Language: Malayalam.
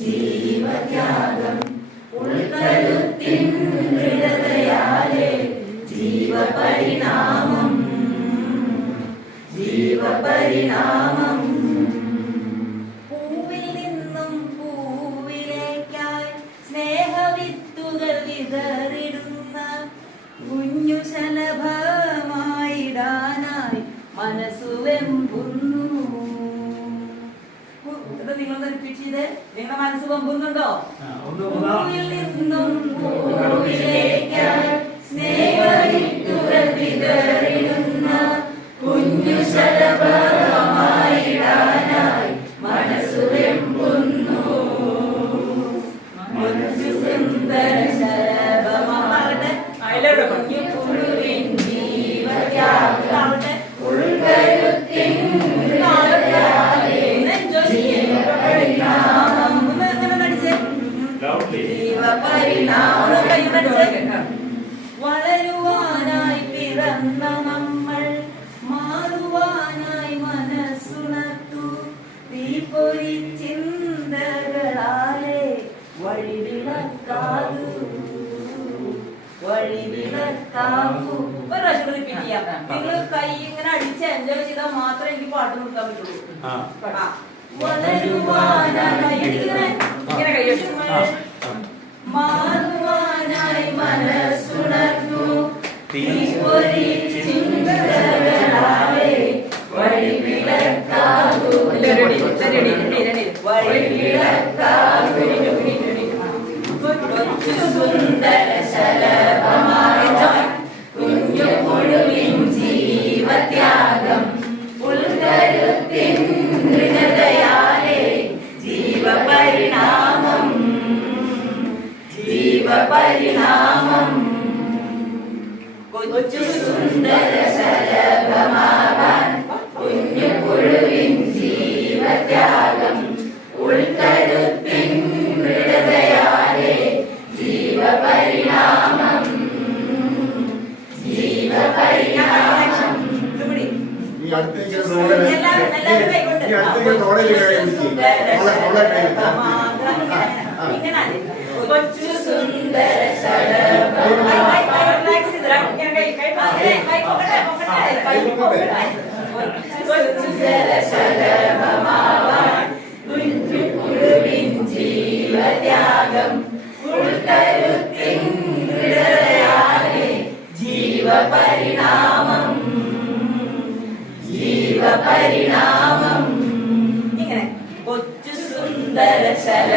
ജീവത്യാഗം ഉൾക്കരുത്തിൻ ദൃഢതയാലെ ജീവപരിണാമം ജീവപരിണാമം പൂവിൽ നിന്നും പൂവിലേക്കായി സ്നേഹവിത്തുകൾ വിതറിടുന്ന കുഞ്ഞു ശലഭമായിടാനായി മനസ്സു വെമ്പുന്നു. നിങ്ങളൊന്ന് റിപ്പീറ്റ് ചെയ്ത് നിങ്ങളുടെ മനസ്സ് വെമ്പുന്നുണ്ടോ? പൂവിൽ നിന്നും പൂവിലേക്കായി സ്നേഹവിത്തുകൾ വിതറിടുന്ന കുഞ്ഞു ശലഭമായിടാനായി മനസ്സു വെമ്പുന്നു. മനസ്സു സുന്ദര ശലഭമാകട്ടെ കുഞ്ഞു പുഴുവിൻ ജീവത്യാഗാകട്ടെ ഉൾക്കരുത്തിൻ വളരുവാനായി പിറന്ന നമ്മൾ മാറുവാനായി മനസ്സുണർത്തു തീപ്പൊരി ചിന്തകളാലെ വഴിവിളക്കാകൂ വഴിവിളക്കാകൂ. ഒരു പ്രാവശ്യം റിപ്പീറ്റ് ചെയ്യാം. നിങ്ങൾ കൈ ഇങ്ങനെ അടിച്ച് എൻജോയ് ചെയ്താൽ മാത്രമേ എനിക്ക് പാട്ട് നിർത്താൻ പറ്റുള്ളൂ. വളരുവാനായി ഇങ്ങനെ കൈ വെച്ചു മാറുവാനായി മനസ്സുണർന്നു തീപ്പൊരി ചിന്തകളാലെ വഴിവിളക്കാകൂ വഴിവിളക്കാകൂ. സുന്ദര ശലഭമായ കുഞ്ഞു പുഴുവിൻ ജീവത്യാഗം ഉൾക്കരുത്തിൻ ദൃഢതയാലെ ജീവപരിണാമം ജീവപരിണാമം. കൊച്ചു സുന്ദര ശലഭമാകാൻ കുഞ്ഞു പുഴുവിൻ ജീവത്യാഗം ഉൾക്കരുത്തിൻ ദൃഢതയാലെ ജീവപരിണാമം ജീവപരിണാമം. കൊച്ചു സുന്ദര ശലഭമാവാൻ കുഞ്ഞു പുഴുവിൻ ജീവത്യാഗം ഉൾക്കരുത്തിൻ ദൃഢതയാലെ ജീവപരിണാമം ജീവപരിണാമം. ഇങ്ങനെ കൊച്ചു സുന്ദര